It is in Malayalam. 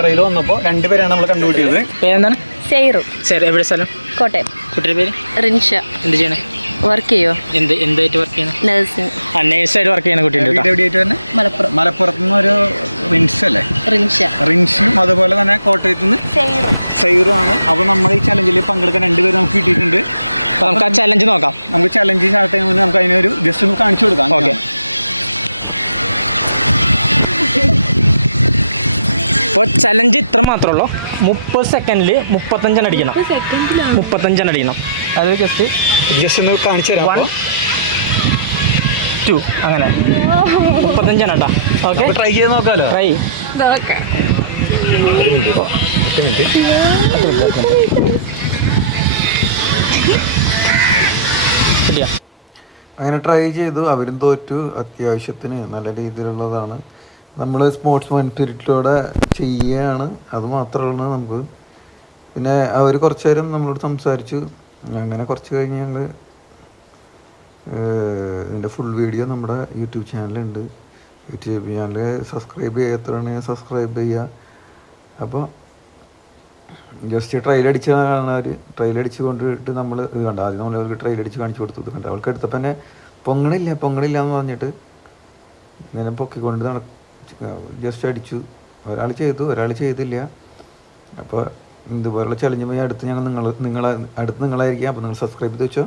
ട്രെയിൽ വന്നപ്പോൾ രണ്ടുപേരാണ് നമ്മൾ കണ്ടുപിടിയത്. പേരെന്താണ്? സെയ്റു. ശരി, എവിടെ സ്ഥലം? കോട്ടയം. കുട്ടിയുടെ പേര്? റിൻഷ. എന്ത് ചെയ്യണേ? വർക്ക് ചെയ്യോ? എന്തായിട്ട് വർക്ക് ചെയ്യണം? നഴ്സിംഗ്. നേഴ്സായിട്ട് വർക്ക് ചെയ്യുന്ന കുട്ടിയുണ്ട്. മലപ്പുറം. മലപ്പുറത്ത് നിന്ന് ഒരു റിൻസ് അല്ലേ? റിൻഷും അതുപോലെ തന്നെ കോട്ടയത്ത് നിന്ന് സെയ്റു ആണ്. അപ്പോൾ നമ്മൾ ഈ ചലഞ്ചിൽ പങ്കെടുക്കാൻ രണ്ടുപേരും നമുക്ക് കിട്ടിയിട്ടുണ്ട്. നമുക്ക് ആ ചലഞ്ച് നോക്കാം. നമുക്ക് ചലഞ്ച് സ്റ്റാർട്ട് ചെയ്യാൻ മുന്നേ നമുക്ക് അതിനൊരു ജസ്റ്റ് ഒന്ന് കാണിച്ചു കൊടുക്കാം. ഓക്കെ. ഇപ്പോൾ ചലഞ്ച് ഇത്ര മാത്രമേ ഉള്ളൂ. 30 സെക്കൻഡിൽ 35 അടിക്കണം. 35 അടിക്കണം. അത് ജസ്റ്റ് ഒന്ന് കാണിച്ചു തരാം. അപ്പോൾ 2 അങ്ങനെ 35 കേട്ടോ. നമുക്ക് ട്രൈ ചെയ്ത് നോക്കാമല്ലോ. ഒരു മിനിറ്റ് കേട്ടോ, 10 മിനിറ്റ്. അങ്ങനെ ട്രൈ ചെയ്തു. അവരും തോറ്റു. അത്യാവശ്യത്തിന് നല്ല രീതിയിലുള്ളതാണ്. നമ്മൾ സ്പോർട്സ് മെൻറ്റാലിറ്റിയോടെ ചെയ്യുകയാണ്. അത് മാത്രമാണ് നമുക്ക്. പിന്നെ അവർ കുറച്ച് നേരം നമ്മളോട് സംസാരിച്ചു. അങ്ങനെ കുറച്ച് കഴിഞ്ഞ് ഞങ്ങൾ ഇതിൻ്റെ ഫുൾ വീഡിയോ നമ്മുടെ യൂട്യൂബ് ചാനലുണ്ട്. യൂട്യൂബ് ചാനൽ സബ്സ്ക്രൈബ് ചെയ്യാത്തവരാണെങ്കിൽ സബ്സ്ക്രൈബ് ചെയ്യുക. അപ്പോൾ ജസ്റ്റ് ട്രയലടിച്ച് കാണുന്നവർ ട്രയലടിച്ച് കൊണ്ടിട്ട് നമ്മൾ ഇത് കണ്ട ആദ്യം നമ്മൾ അവർക്ക് ട്രയലടിച്ച് കാണിച്ചു കൊടുത്തു. ഇത് കണ്ട അവൾക്ക് എടുത്തപ്പോൾ തന്നെ പൊങ്ങണില്ല എന്ന് പറഞ്ഞിട്ട് ഇങ്ങനെ പൊക്കിക്കൊണ്ട് ജസ്റ്റ് അടിച്ചു. ഒരാൾ ചെയ്തു, ഒരാൾ ചെയ്തില്ല. അപ്പോൾ ഇതുപോലുള്ള ചലഞ്ച് അടുത്ത് ഞങ്ങൾ അടുത്ത് നിങ്ങളായിരിക്കും. അപ്പോൾ നിങ്ങൾ സബ്സ്ക്രൈബ് ചെയ്ത് വെച്ചോ.